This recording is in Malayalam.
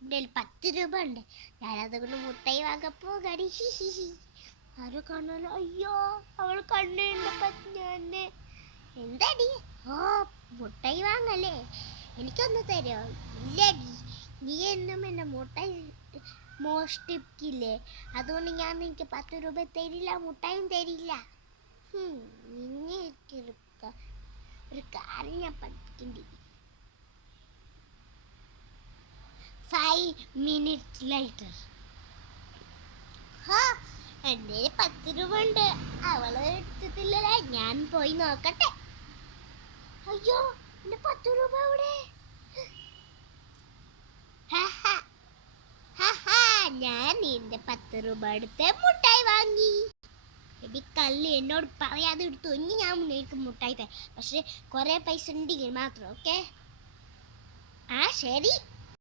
എൻ്റെ 10 രൂപ ഉണ്ട്. ഞാനതുകൊണ്ട് മുട്ടായി വാങ്ങാൻ പോകാടി. ആരോ കാണാനോ. അയ്യോ, അവൾ കണ്ണുണ്ടപ്പോ ഞാന്. എന്താടി? ഓ, മുട്ടായി വാങ്ങല്ലേ? എനിക്കൊന്ന് തരോ? ഇല്ലടി, നീ എന്നും എന്നെ മുട്ടായി മോഷ്ടിക്കില്ലേ? അതുകൊണ്ട് ഞാൻ നിനക്ക് 10 രൂപ തരില്ല, മുട്ടായും തരില്ല. നിന്നെ ഒരു കാര്യം ഞാൻ പഠിക്കണ്ടി. 5 minutes later. എൻ്റെ 10 രൂപ ഉണ്ട്. അവള് എടുത്തിട്ടില്ലല്ലേ? ഞാൻ പോയി നോക്കട്ടെ. അയ്യോ, എൻ്റെ 10 രൂപ എവിടെ? ഞാൻ നിന്റെ 10 രൂപ എടുത്ത് മുട്ടായി വാങ്ങി. എടി കല്ല്, എന്നോട് പറയാതെ എടുത്തു. ഇനി ഞാൻ നിനക്ക് മുട്ടായി തരാം. പക്ഷെ കുറെ പൈസ ഉണ്ടെങ്കിൽ മാത്രം. ഓക്കെ? ആ ശരി.